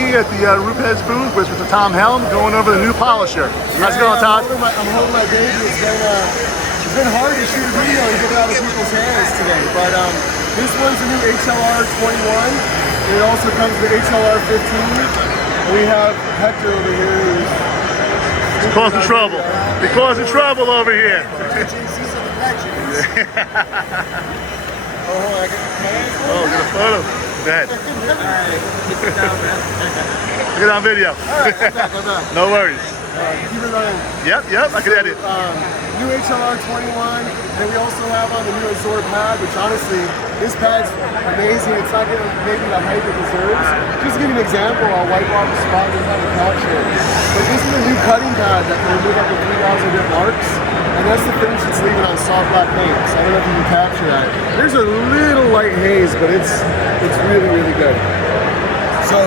me at the RUPES booth with Mr. Tom Helme going over the new polisher. How's it going, Todd? I'm holding my baby. It's been hard to shoot a video and get it out of people's hands today, but this one's a new HLR 21. It also comes with HLR 15. And we have Hector over here who's causing trouble. We're causing trouble over here. Oh, we got a photo. Go ahead. Get on video. Alright, I'm back. No worries. Keep it running. Yep, I can edit. New HLR 21, and we also have on the new Azure pad, which honestly, this pad's amazing. It's not getting maybe the hype it deserves. Just to give you an example, I'll wipe off the spot and have a capture it. But this is a new cutting pad that can remove up to 3,000 bit marks, and that's the finish it's leaving on soft black paint. So I don't know if you can capture that. There's a little light haze, but it's really, really good. So,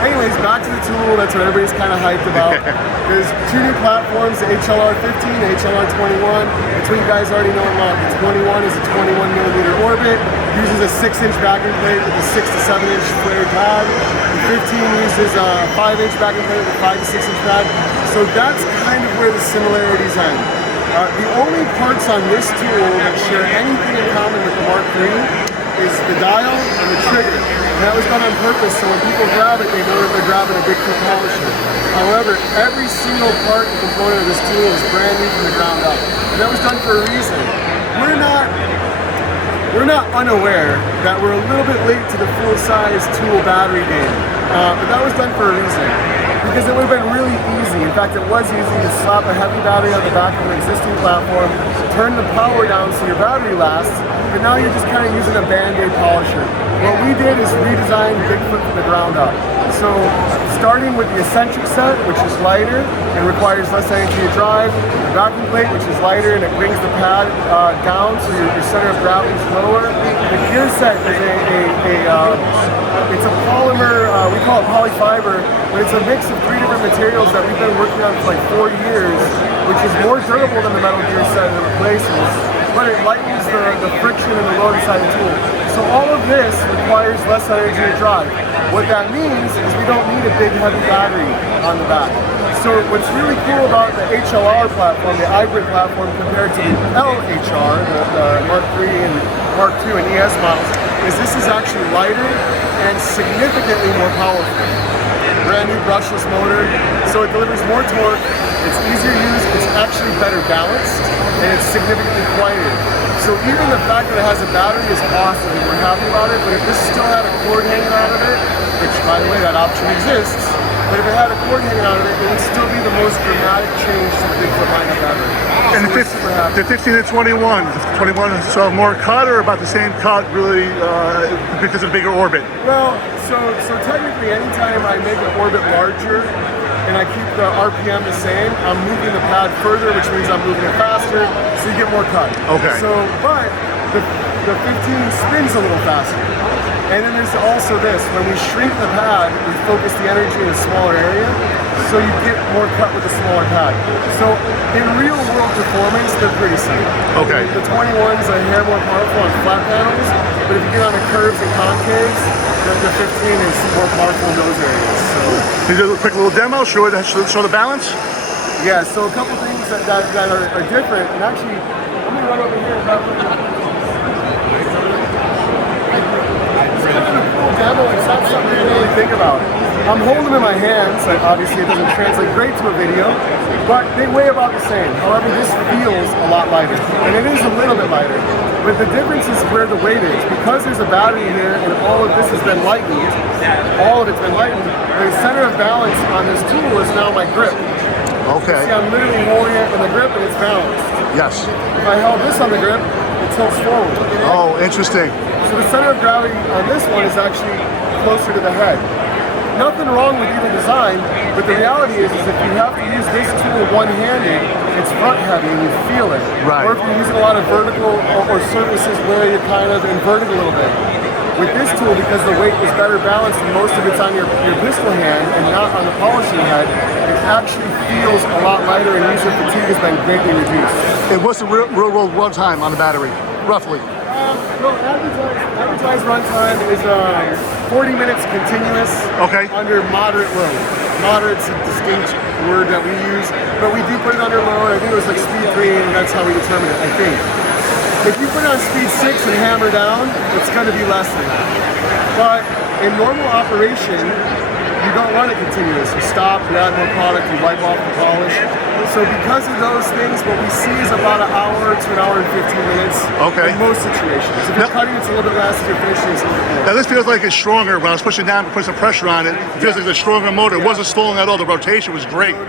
anyways, back to the tool. That's what everybody's kind of hyped about. There's two new platforms, the HLR 15, the HLR 21. That's what you guys already know and love. The 21 is a 21mm orbit, uses a 6-inch backing plate with a 6 to 7-inch flared pad. The 15 uses a 5-inch backing plate with a 5 to 6-inch pad. So that's kind of where the similarities end. The only parts on this tool that share anything in common with the Mark III is the dial and the trigger. And that was done on purpose, so when people grab it, they know that they're grabbing a Bigfoot polisher. However, every single part and component of this tool is brand new from the ground up. And that was done for a reason. We're not unaware that we're a little bit late to the full-size tool battery game. But that was done for a reason. Because it would have been really easy. In fact, it was easy to slap a heavy battery on the back of an existing platform, turn the power down so your battery lasts, but now you're just kind of using a Band-Aid polisher. What we did is redesign Bigfoot from the ground up. So, starting with the eccentric set, which is lighter and requires less energy to drive, the vacuum plate, which is lighter and it brings the pad down so your center of gravity is lower. The gear set is it's a polymer, we call it polyfiber, but it's a mix of 3 different materials that we've been working on for like 4 years, which is more durable than the metal gear set it replaces, but it lightens the friction and the load inside the tool. So all of this requires less energy to drive. What that means is we don't need a big heavy battery on the back. So what's really cool about the HLR platform, the hybrid platform compared to the LHR, the Mark III and Mark II and ES models, is this is actually lighter and significantly more powerful. Brand new brushless motor, so it delivers more torque, it's easier to use, it's actually better balanced, and it's significantly quieter. So even the fact that it has a battery is awesome, and we're happy about it, but if this still had a cord hanging out of it, which by the way that option exists, but if it had a cord hanging out of it, it would still be the most dramatic change to the Bigfoot lineup ever. And the 15 and 21, the 21 is more cut or about the same cut really because of the bigger orbit? Well, so technically anytime I make an orbit larger and I keep the RPM the same, I'm moving the pad further, which means I'm moving it faster, so you get more cut. Okay. So, but the 15 spins a little faster. And then there's also this, when we shrink the pad, we focus the energy in a smaller area, so you get more cut with a smaller pad. So in real world performance, they're pretty similar. Okay. The 21's a hair more powerful on flat panels, but if you get on the curves and concaves, the 15 is more powerful in those areas. So. Can you do a quick little demo, show the balance? Yeah, so a couple things that are different, and actually, I'm going to run over here and grab demo, it's not something you really think about. I'm holding them in my hands, so obviously it doesn't translate great to a video, but they weigh about the same. However, this feels a lot lighter, and it is a little bit lighter. But the difference is where the weight is. Because there's a battery here and all of this has been lightened, the center of balance on this tool is now my grip. Okay. See, I'm literally holding it in the grip and it's balanced. Yes. If I held this on the grip, it tilts forward. Oh, interesting. So the center of gravity on this one is actually closer to the head. Nothing wrong with either design, but the reality is if you have to use this tool one-handed, it's front heavy and you feel it. Right. Or if you're using a lot of vertical or surfaces where you're kind of inverted a little bit. With this tool, because the weight is better balanced and most of it's on your pistol hand and not on the polishing head, it actually feels a lot lighter and user fatigue has been greatly reduced. And what's the real world runtime on the battery, roughly? No, advertised runtime is 40 minutes continuous Okay. under moderate load. Moderate's a distinct word that we use, but we do put it under low. I think it was like speed 3, and that's how we determine it, I think. If you put it on speed 6 and hammer down, it's going to be less than that. But in normal operation, you don't run it continuous. You stop, you add more product, you wipe off the polish. So because of those things, what we see is about an hour to an hour and 15 minutes Okay. in most situations. If you're cutting, it's a little bit less. If you're finishing, it's a little bit more. Now this feels like it's stronger. When I was pushing down, putting some pressure on it, it feels like it's a stronger motor. It wasn't stalling at all. The rotation was great. No.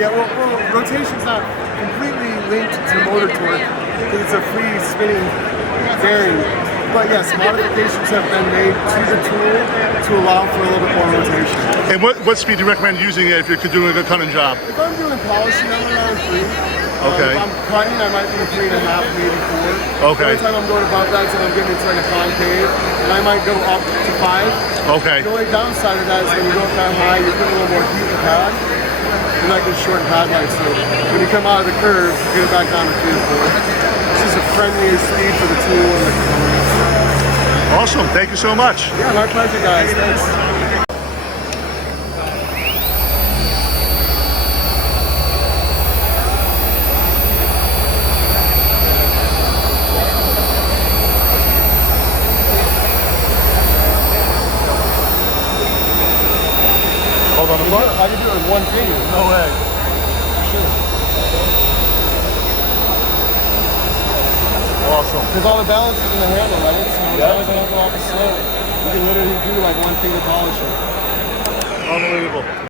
Yeah, well, rotation's not completely linked to motor torque because it's a free spinning bearing. But yes, modifications have been made to the tool to allow for a little bit more rotation. And what speed do you recommend using it if you're doing a good cutting job? If I'm doing polishing, I'm around 3. Okay. If I'm cutting, I might be 3.5, maybe 4. Okay. Every time I'm going above that, so I'm getting into like a concave, and I might go up to 5. Okay. The only downside of that is when you go up that high, you're putting a little more heat in the pad. You like a short pad life, so when you come out of the curve, you get it back down to 3 or 4. This is a friendlier speed for the tool and the components. Awesome. Thank you so much. Yeah, my pleasure, guys. Thanks. Hold on the front. I can do it with one finger. No way. Sure. Awesome. Because all the balance is in the handle, right? So as long as I don't go off the slope, you can literally do like one finger polishing. Unbelievable.